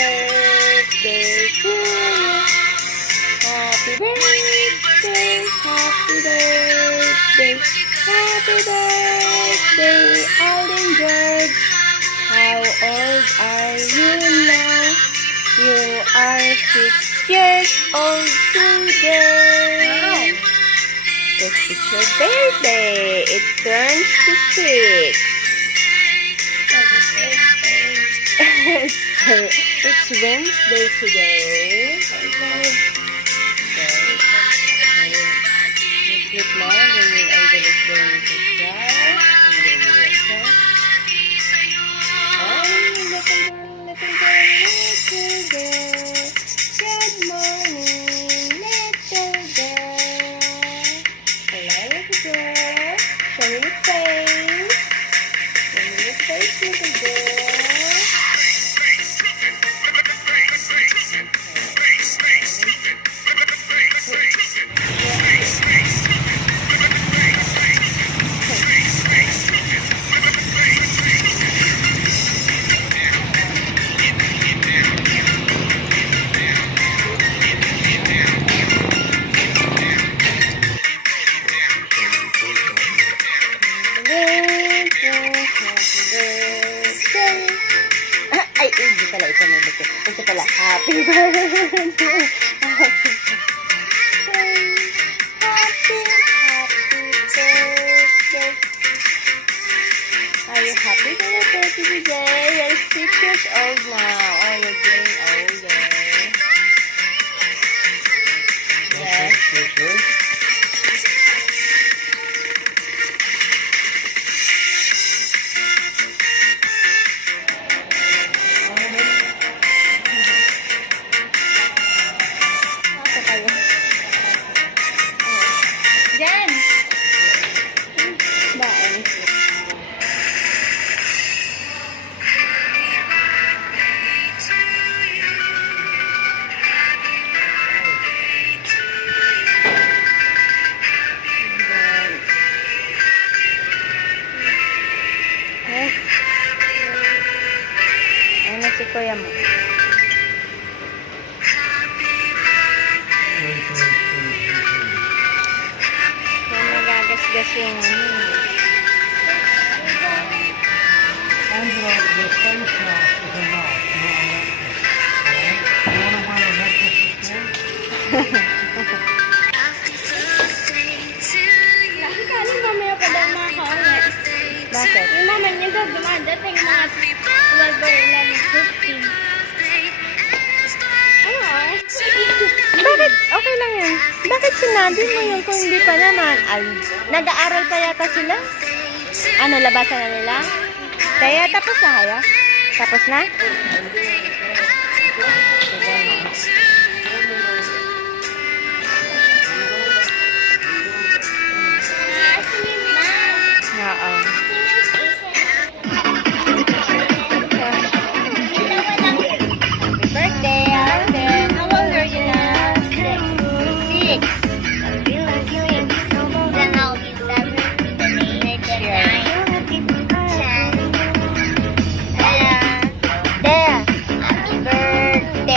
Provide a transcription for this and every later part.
birthday to you. Happy birthday, happy birthday, happy birthday, Alden George. How old are you now? You are 6 years old today. This is your birthday. It turns to 6. It's Wednesday today. Wait lang, then yung Angelus going to jar, and then you will go. Oh, little girl. Good morning, little girl. Hello, little girl. Show me your face. Show me your face, little girl. Ay, hindi pala ito may buti. Ito pala, happy birthday. Happy birthday. Are you happy for your birthday today? You're 6 years old now. Oh, you're getting older. Yes. Jan! Baon. Ano si kuya mo? Nagagasgas yung Angela, your face now is a mouth, not a necklace. Alright? You want to wear a necklace to school? Nakikali mamaya pa daw mga kaulit. Bakit? Yung mama niya daw dumadating mga 12 or 11, 15. Bakit? Okay lang yun. Bakit sinabi mo yun kung hindi pa naman? Nag-aaral pa yata sila? Ano, labasan na nila? Kaya tapos na kaya? Tapos na? Oo. Birthday, Alden. How old are you now? 6. Then I'll be 7, then 8, then 9, 10. There. Happy birthday.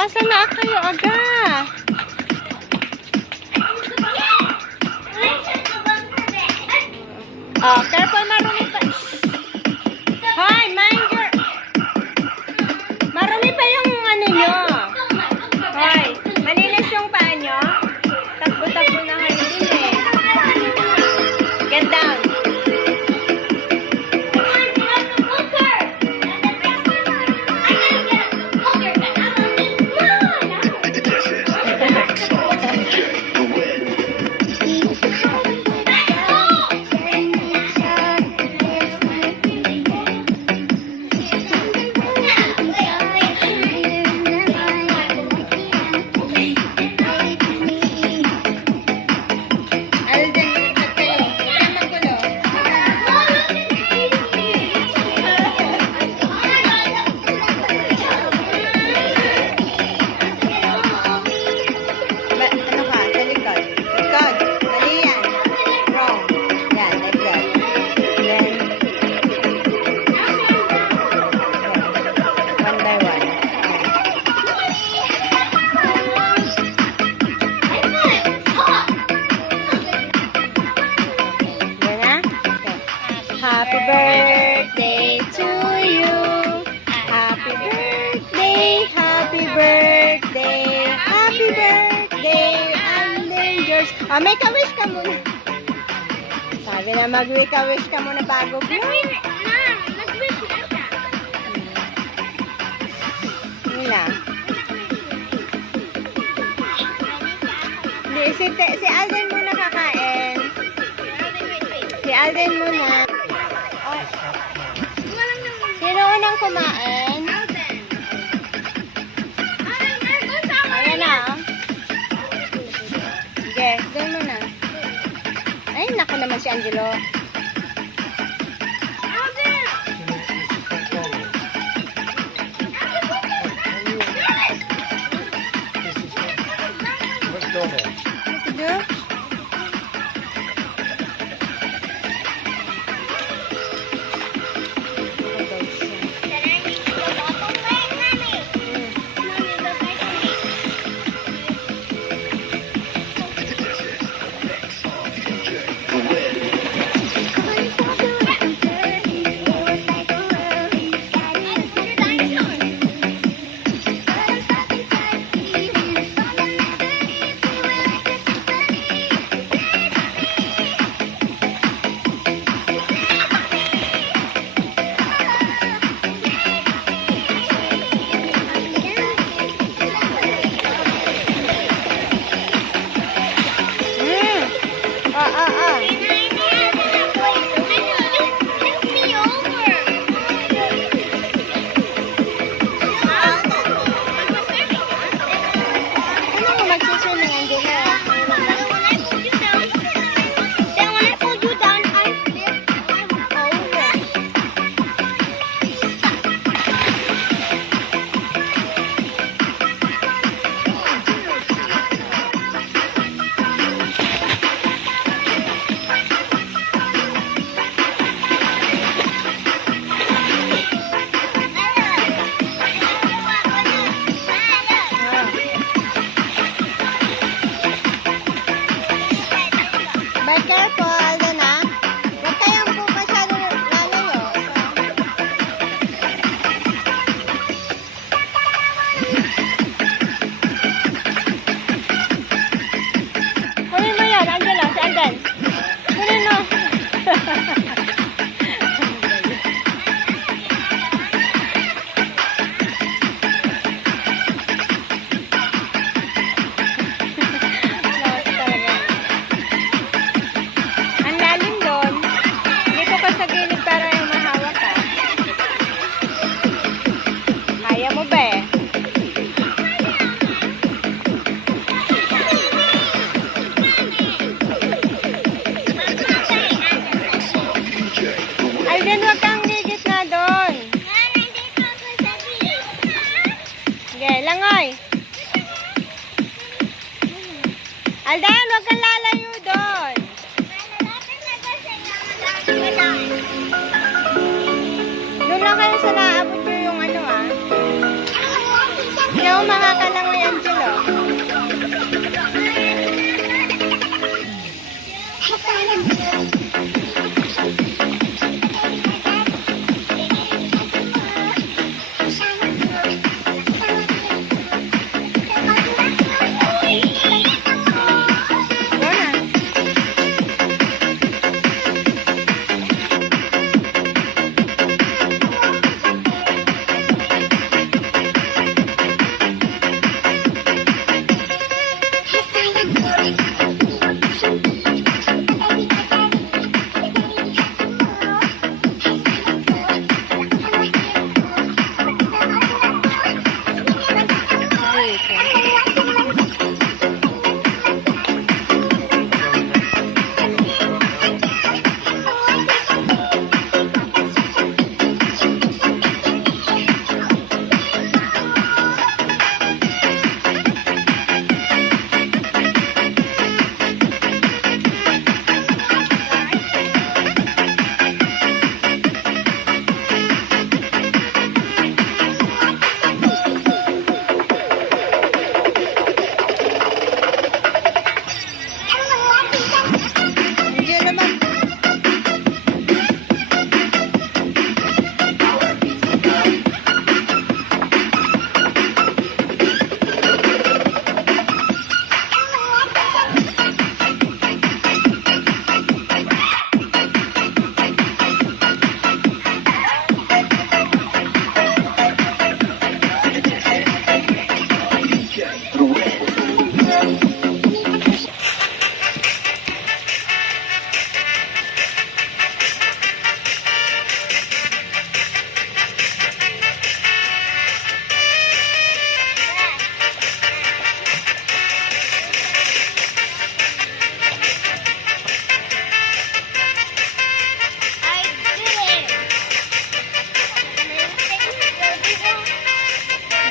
Asa na kayo, aga? Oh, careful, marumi pa. Hoy, mind your... Marumi pa yung ano nyo. Hoy, malinis yung paa nyo. Takbo-takbo na kayo din eh. Get down. Ano ka? Sa likod. Likod. Mali yan. Wrong. Yan, like that. Then, one by one. Yan na? Okay. Happy birthday to you. Happy birthday, happy birthday, happy birthday, Alden George. Ah, make a wish ka muna. Sabi na mag-make a wish ka muna bago blow. Wala. Hindi, si Alden muna kakain. Si Alden muna. Oh. Sino unang kumain? Ayan na, oh. Sige, doon muna. Ay, naku naman si Angelo. McDonald's. Ito? Be careful, Alden, ah. Huwag kayong pumasyado nanay nyo. Kunin mo yan, Angela, si Alden. Kunin mo. Lakas talaga. Ang lalim doon. Dito ka sa gilid para yung mahawak ka. Kaya mo ba eh? Alden, wag kang gigit na doon. Sige, langoy. Alden, wag kang lalayo doon. Doon lang kayo sa naabot nyo yung ano ah. Sige, No, makakalangoy, Angelo. Go na. Angelo naman.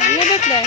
Libit lang.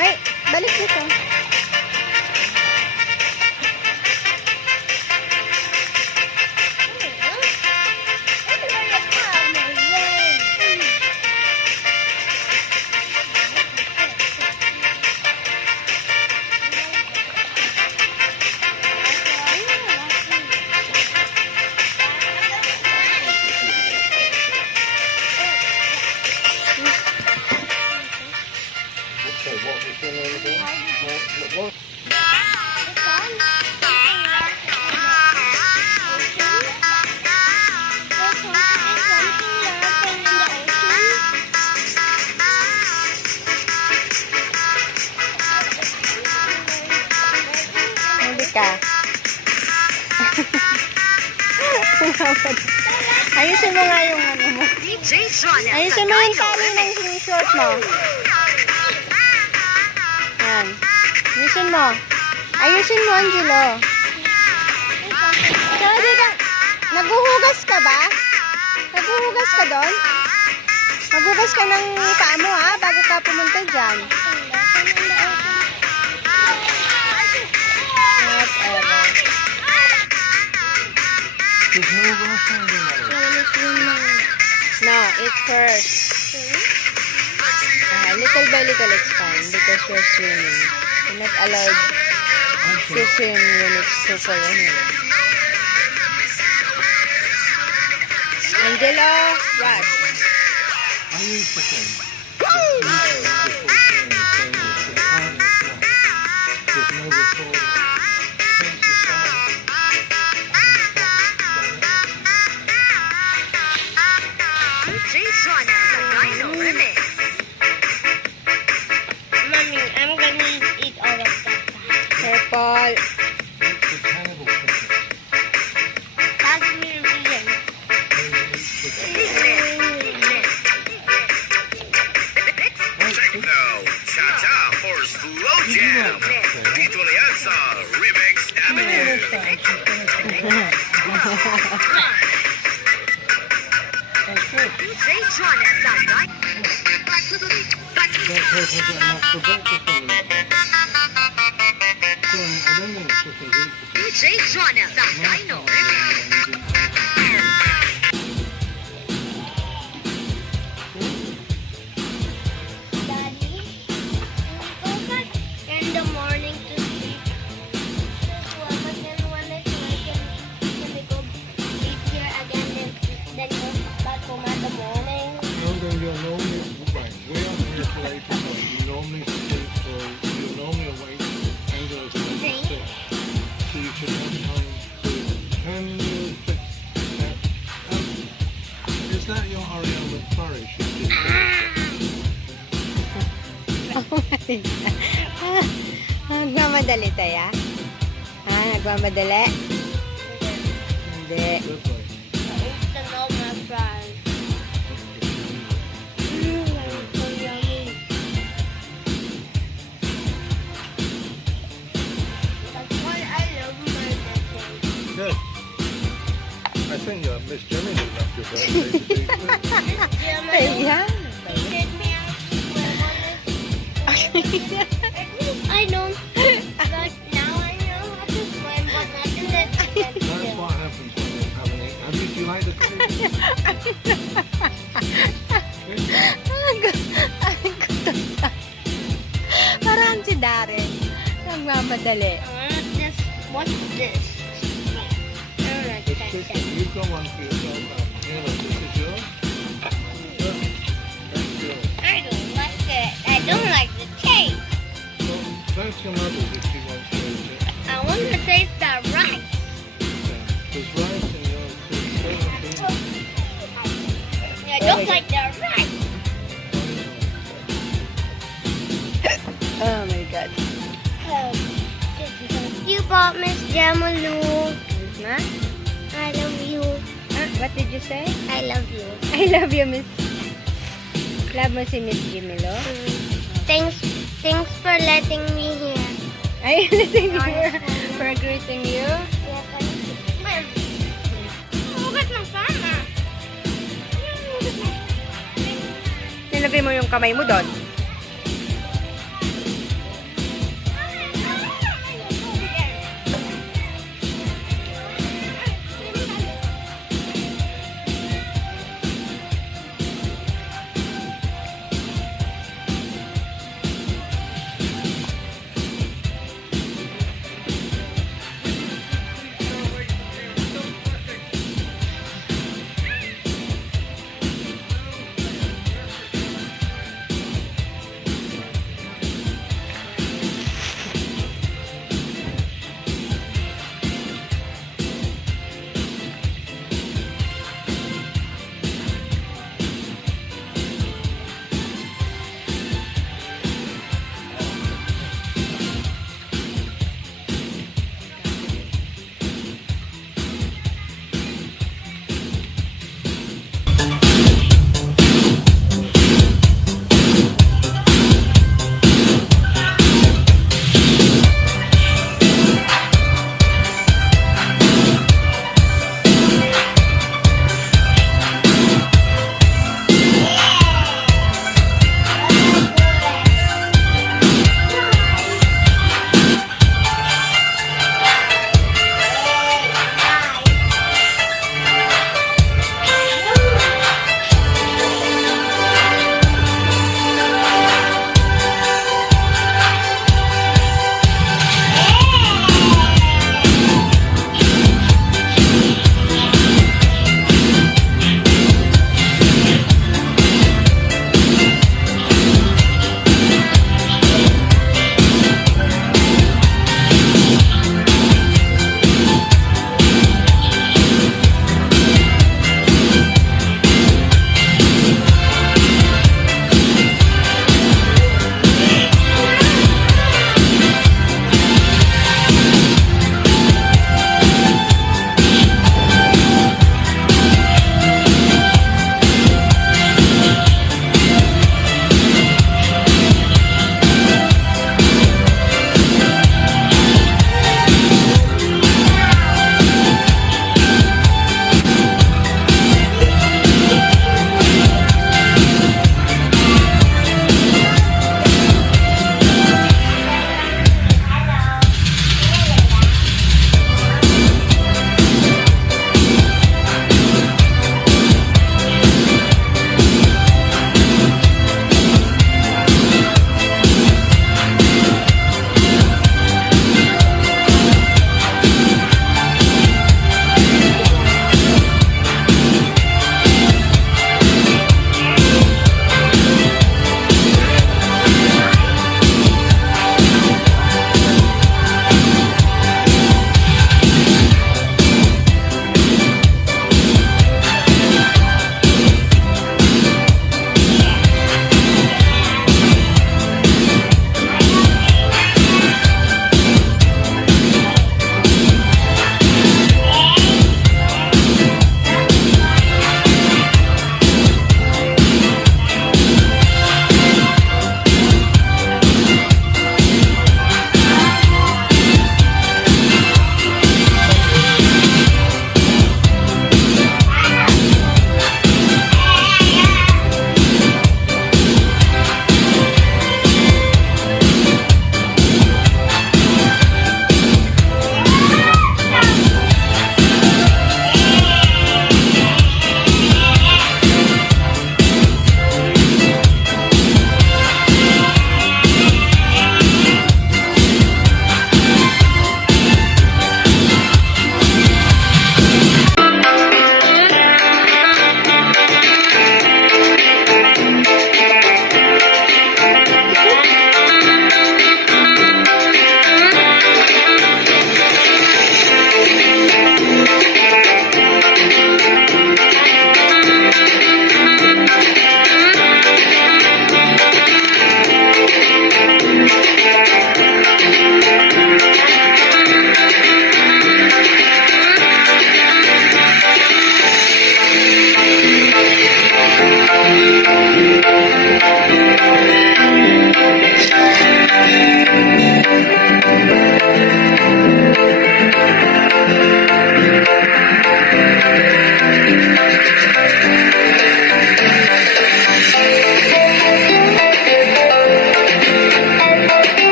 Ay, balik dito. Okay, what was the name again? What? Hindi ka. Ayusin mo nga yung ano mo. Ayusin mo yung tali ng short mo. Yan. Ayusin mo. Ayusin mo, Angelo. Naghuhugas ka ba? Naghuhugas ka doon? Naghuhugas ka ng paa mo ha, bago ka pumunta dyan. Whatever. There's no washing in there. No, eat first. Little by little it's fine because you're swimming. You're not allowed to swim when it's super anyway. Angelo, what? I use the thing. There's no record. Mommy, I'm gonna eat all of that. Purple. It's a terrible picture. That's me eating. Techno, cha-cha, or slow jam. Tito Lianza, Remix Avenue. Daddy, we go back in the morning to sleep. But then when it's night, can we go sleep here again, then go back home at the morning? No, then you're normally, right, way up here today because you normally sleep, so you're normally awake and go to sleep. So you should have time to, can you fix that? Is that your Ariana Murray? She did Oh my God. Nagmamadali tayo? Nagmamadali? Hindi. Good way. It's the normal fries. So yummy. That's why I love my birthday. Good. I think Miss Jimmy did that your birthday. Ayan. Take me out to swim on it. I don't. But now I know how to swim, but not in that That's what happens when you haven't eaten. Did you like the food? Parang si Darren. Nagmamadali. What's this? I don't like It's that. just, you've got one for yourself now. Here, look, this is yours. Look, that's yours. I don't like it. I don't like the taste. So, that's your mother's if she wants to eat it. I want to taste the rice. There's rice in yours too. I don't like the rice. Oh my God. You bought Miss Jamalu. Na? I love you. What did you say? I love you. I love you, Miss. Love mo si Miss Jimelo? Thanks for letting me here. Ay, listening for greeting you. Hugot ng sama. Nilagay mo yung kamay mo doon.